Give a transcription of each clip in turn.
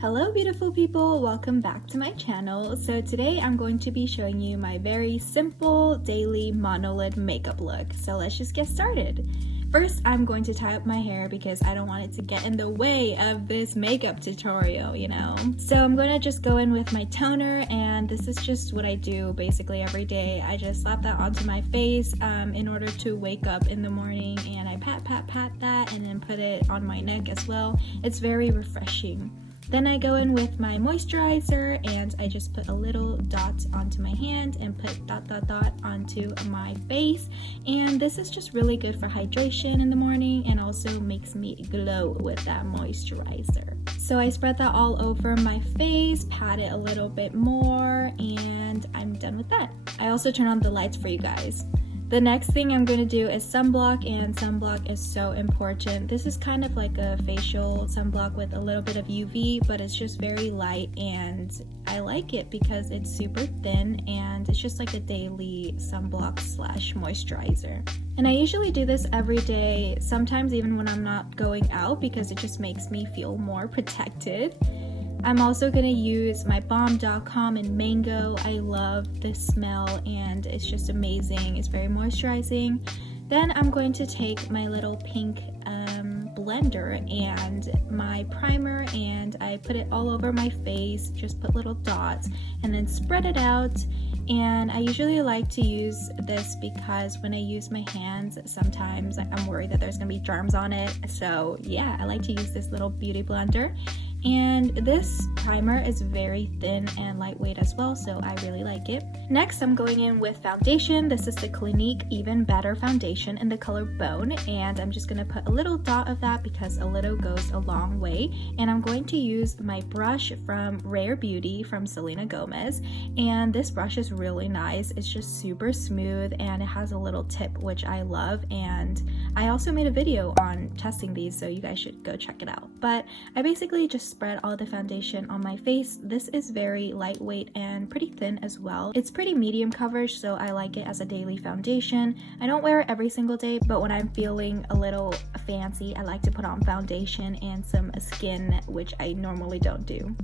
Hello beautiful people, welcome back to my channel. So today I'm going to be showing you my very simple daily monolid makeup look. So let's just get started. First, I'm going to tie up my hair because I don't want it to get in the way of this makeup tutorial, you know. So I'm going to just go in with my toner, and this is just what I do basically every day. I just slap that onto my face in order to wake up in the morning, and I pat that and then put it on my neck as well. It's very refreshing. Then I go in with my moisturizer and I just put a little dot onto my hand and put dot onto my face. And this is just really good for hydration in the morning and also makes me glow with that moisturizer. So I spread that all over my face, pat it a little bit more, and I'm done with that. I also turn on the lights for you guys. The next thing I'm going to do is sunblock, and sunblock is so important. This is kind of like a facial sunblock with a little bit of UV, but it's just very light, and I like it because it's super thin and it's just like a daily sunblock slash moisturizer. And I usually do this every day, sometimes even when I'm not going out, because it just makes me feel more protected. I'm also going to use my Balm.com in Mango. I love this smell and it's just amazing. It's very moisturizing. Then I'm going to take my little pink blender and my primer, and I put it all over my face, just put little dots and then spread it out. And I usually like to use this because when I use my hands, sometimes I'm worried that there's gonna be germs on it. So yeah, I like to use this little beauty blender. And this primer is very thin and lightweight as well, so I really like it. Next, I'm going in with foundation. This is the Clinique Even Better foundation in the color Bone, and I'm just going to put a little dot of that because a little goes a long way. And I'm going to use my brush from Rare Beauty from Selena Gomez, and this brush is really nice. It's just super smooth and it has a little tip, which I love, and I also made a video on testing these, so you guys should go check it out. But I basically just spread all the foundation on my face. This is very lightweight and pretty thin as well. It's pretty medium coverage, so I like it as a daily foundation. I don't wear it every single day, but when I'm feeling a little fancy, I like to put on foundation and some skin, which I normally don't do.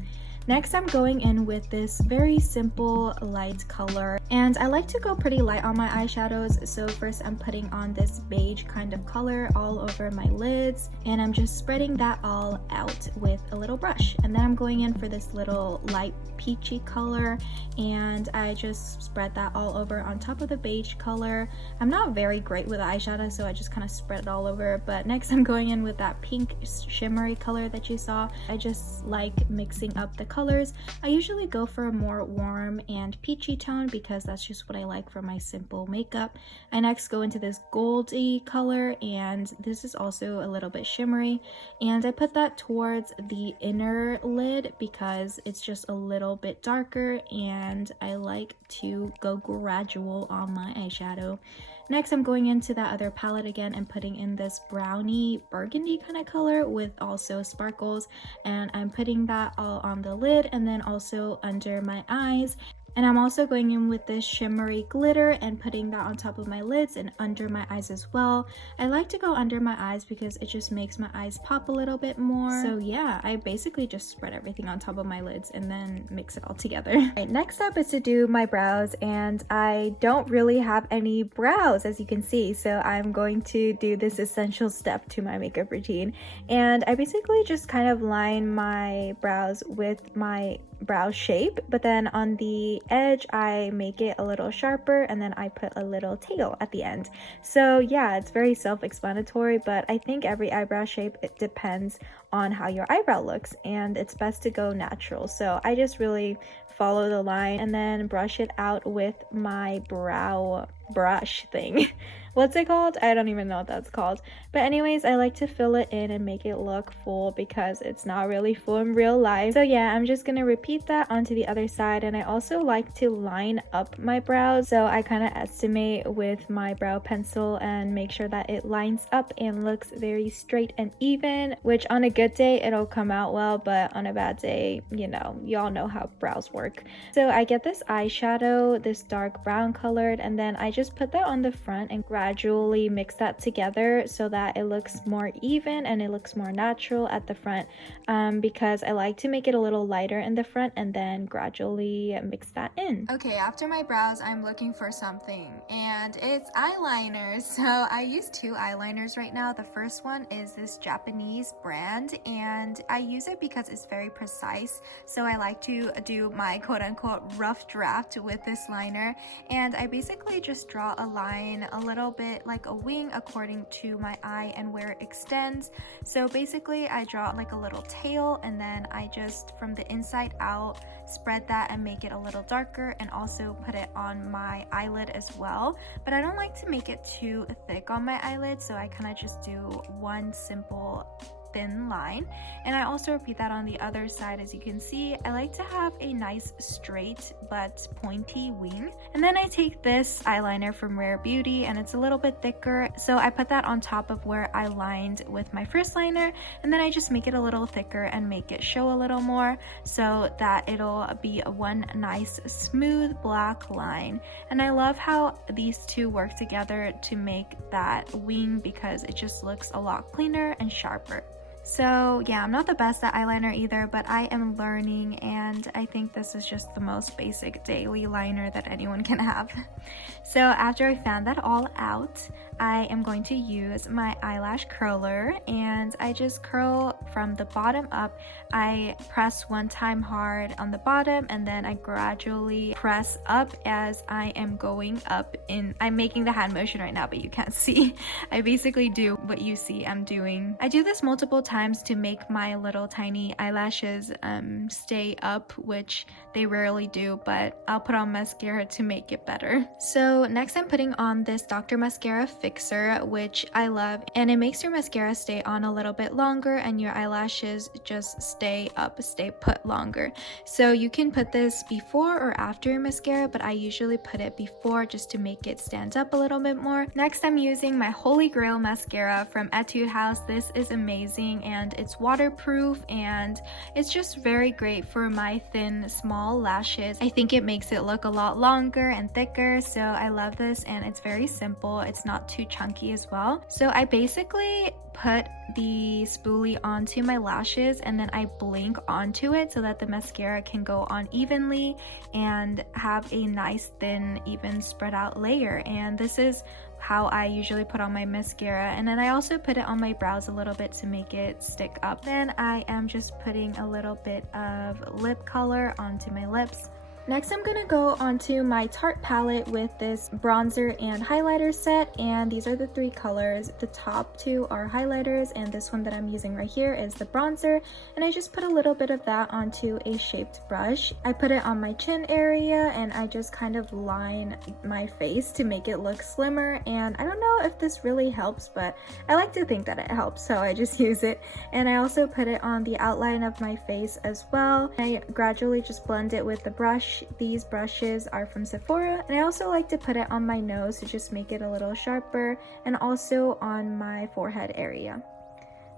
Next, I'm going in with this very simple light color, and I like to go pretty light on my eyeshadows. So first I'm putting on this beige kind of color all over my lids, and I'm just spreading that all out with a little brush. And then I'm going in for this little light peachy color, and I just spread that all over on top of the beige color. I'm not very great with eyeshadow, so I just kind of spread it all over. But next I'm going in with that pink shimmery color that you saw. I just like mixing up the colors. I usually go for a more warm and peachy tone because that's just what I like for my simple makeup. I next go into this goldy color, and this is also a little bit shimmery, and I put that towards the inner lid because it's just a little bit darker and I like to go gradual on my eyeshadow. Next, I'm going into that other palette again and putting in this brownie burgundy kind of color with also sparkles, and I'm putting that all on the lid and then also under my eyes. And I'm also going in with this shimmery glitter and putting that on top of my lids and under my eyes as well. I like to go under my eyes because it just makes my eyes pop a little bit more. So yeah, I basically just spread everything on top of my lids and then mix it all together. Right, next up is to do my brows, and I don't really have any brows as you can see. So I'm going to do this essential step to my makeup routine. And I basically just kind of line my brows with my brow shape, but then on the edge I make it a little sharper and then I put a little tail at the end. So yeah, it's very self-explanatory, but I think every eyebrow shape, it depends on how your eyebrow looks, and it's best to go natural. So I just really follow the line and then brush it out with my brow brush thing. What's it called? I don't even know what that's called. But anyways, I like to fill it in and make it look full because it's not really full in real life. So yeah, I'm just gonna repeat that onto the other side. And I also like to line up my brows. So I kind of estimate with my brow pencil and make sure that it lines up and looks very straight and even, which on a good day, it'll come out well. But on a bad day, you know, y'all know how brows work. So I get this eyeshadow, this dark brown colored, and then I just put that on the front and grab gradually mix that together so that it looks more even and it looks more natural at the front, because I like to make it a little lighter in the front and then gradually mix that in. Okay, after my brows, I'm looking for something, and it's eyeliner. So I use two eyeliners right now. The first one is this Japanese brand, and I use it because it's very precise. So I like to do my quote-unquote rough draft with this liner, and I basically just draw a line a little bit like a wing according to my eye and where it extends. So basically I draw like a little tail, and then I just from the inside out spread that and make it a little darker, and also put it on my eyelid as well. But I don't like to make it too thick on my eyelid, so I kind of just do one simple thin line, and I also repeat that on the other side. As you can see, I like to have a nice straight but pointy wing. And then I take this eyeliner from Rare Beauty, and it's a little bit thicker, so I put that on top of where I lined with my first liner, and then I just make it a little thicker and make it show a little more so that it'll be one nice smooth black line. And I love how these two work together to make that wing, because it just looks a lot cleaner and sharper. So yeah, I'm not the best at eyeliner either, but I am learning, and I think this is just the most basic daily liner that anyone can have. So after I found that all out, I am going to use my eyelash curler, and I just curl from the bottom up. I press one time hard on the bottom, and then I gradually press up as I am going up. I'm making the hand motion right now, but you can't see. I basically do what you see I'm doing. I do this multiple times to make my little tiny eyelashes stay up, which they rarely do, but I'll put on mascara to make it better. So next I'm putting on this Dr. Mascara Fixer, which I love, and it makes your mascara stay on a little bit longer and your eyelashes just stay up, stay put longer. So you can put this before or after your mascara, but I usually put it before just to make it stand up a little bit more. Next I'm using my Holy Grail mascara from Etude House. This is amazing, and it's waterproof, and it's just very great for my thin small lashes. I think it makes it look a lot longer and thicker, so I love this, and it's very simple. It's not too chunky as well. So I basically put the spoolie onto my lashes, and then I blink onto it so that the mascara can go on evenly and have a nice thin even spread out layer. And this is how I usually put on my mascara, and then I also put it on my brows a little bit to make it stick up. Then I am just putting a little bit of lip color onto my lips. Next, I'm gonna go onto my Tarte palette with this bronzer and highlighter set, and these are the three colors. The top two are highlighters, and this one that I'm using right here is the bronzer, and I just put a little bit of that onto a shaped brush. I put it on my chin area, and I just kind of line my face to make it look slimmer, and I don't know if this really helps, but I like to think that it helps, so I just use it. And I also put it on the outline of my face as well. I gradually just blend it with the brush. These brushes are from Sephora, and I also like to put it on my nose to just make it a little sharper, and also on my forehead area.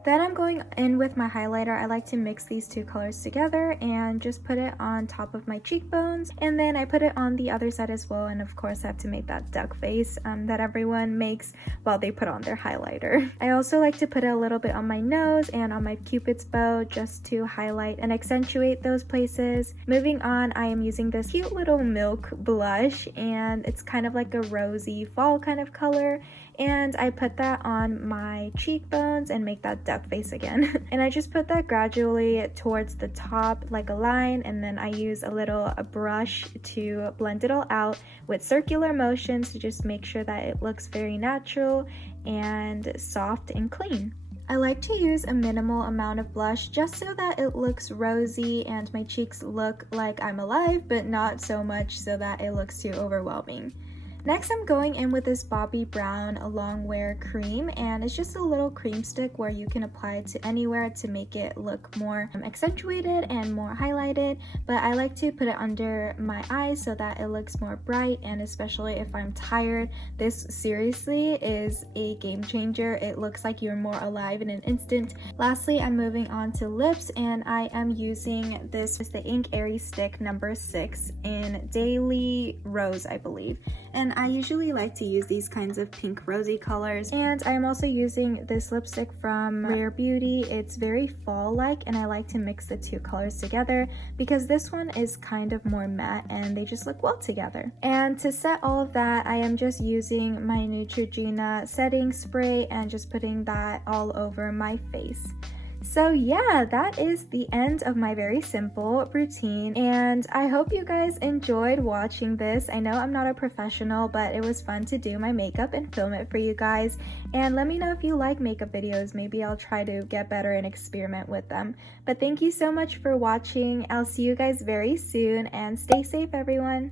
Then I'm going in with my highlighter. I like to mix these two colors together and just put it on top of my cheekbones, and then I put it on the other side as well. And of course I have to make that duck face that everyone makes while they put on their highlighter. I also like to put it a little bit on my nose and on my cupid's bow just to highlight and accentuate those places. Moving on, I am using this cute little milk blush, and it's kind of like a rosy fall kind of color, and I put that on my cheekbones and make that duck face again. And I just put that gradually towards the top like a line, and then I use a brush to blend it all out with circular motions to just make sure that it looks very natural and soft and clean. I like to use a minimal amount of blush just so that it looks rosy and my cheeks look like I'm alive, but not so much so that it looks too overwhelming. Next, I'm going in with this Bobbi Brown long wear cream, and it's just a little cream stick where you can apply it to anywhere to make it look more accentuated and more highlighted, but I like to put it under my eyes so that it looks more bright, and especially if I'm tired, this seriously is a game changer. It looks like you're more alive in an instant. Lastly, I'm moving on to lips, and I am using this is the Ink Airy Stick number 6 in Daily Rose, I believe. And I usually like to use these kinds of pink rosy colors. And I'm also using this lipstick from Rare Beauty. It's very fall-like, and I like to mix the two colors together because this one is kind of more matte and they just look well together. And to set all of that, I am just using my Neutrogena setting spray and just putting that all over my face. So yeah, that is the end of my very simple routine, and I hope you guys enjoyed watching this. I know I'm not a professional, but it was fun to do my makeup and film it for you guys. And let me know if you like makeup videos. Maybe I'll try to get better and experiment with them. But thank you so much for watching. I'll see you guys very soon, and stay safe, everyone.